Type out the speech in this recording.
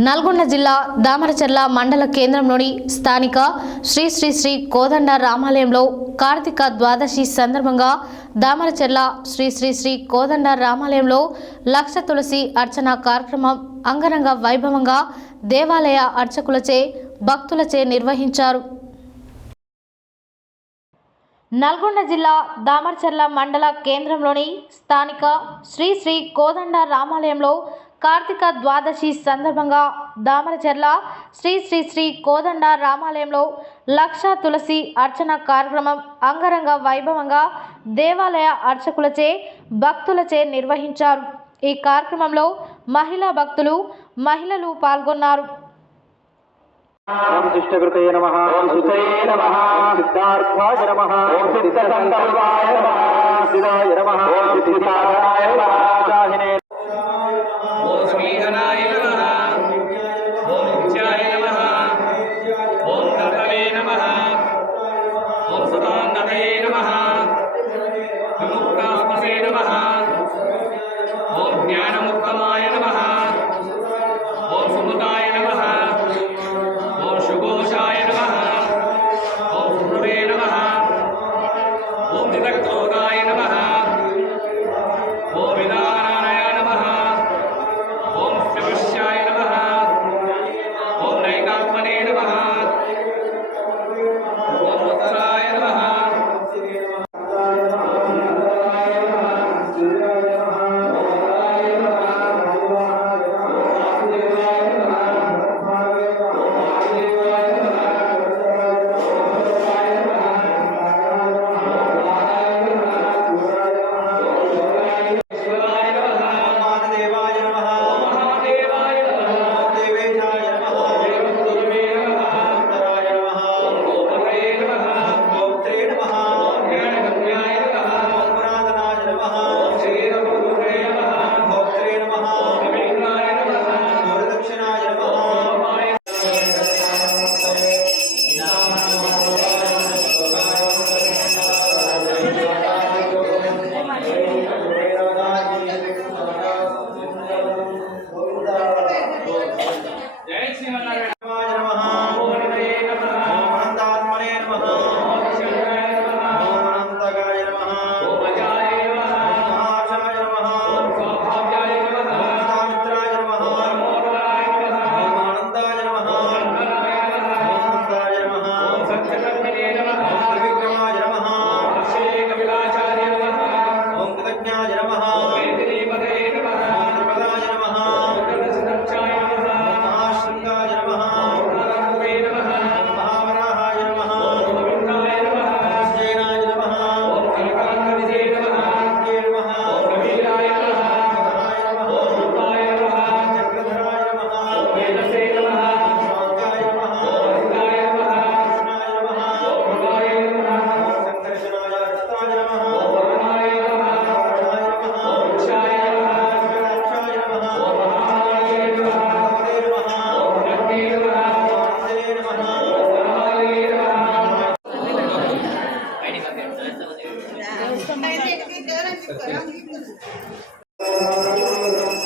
నల్గొండ జిల్లా దామరచర్ల మండల కేంద్రంలోని స్థానిక శ్రీ శ్రీ శ్రీ కోదండ రామాలయంలో కార్తీక ద్వాదశి సందర్భంగా దామరచర్ల శ్రీ శ్రీ శ్రీ కోదండ రామాలయంలో లక్ష తులసి అర్చన కార్యక్రమం అంగరంగ వైభవంగా దేవాలయ అర్చకులచే భక్తులచే నిర్వహించారు. నల్గొండ జిల్లా దామర్చర్ల మండల కేంద్రంలోని స్థానిక శ్రీ శ్రీ కోదండ రామాలయంలో కార్తీక ద్వాదశి సందర్భంగా దామరచర్ల శ్రీ శ్రీ శ్రీ కోదండ రామాలయంలో లక్ష తులసి అర్చన కార్యక్రమం అంగరంగ వైభవంగా దేవాలయ అర్చకులచే భక్తులచే నిర్వహించారు. ఈ కార్యక్రమంలో మహిళా భక్తులు మహిళలు పాల్గొన్నారు. ఓం శిష్టకృతే నమ. ఓం సుతయే నమ. సిద్ధార్థాయ నమ. ఓం నమ. సిద్ధాయ నమ. ఓం Estamos aqui.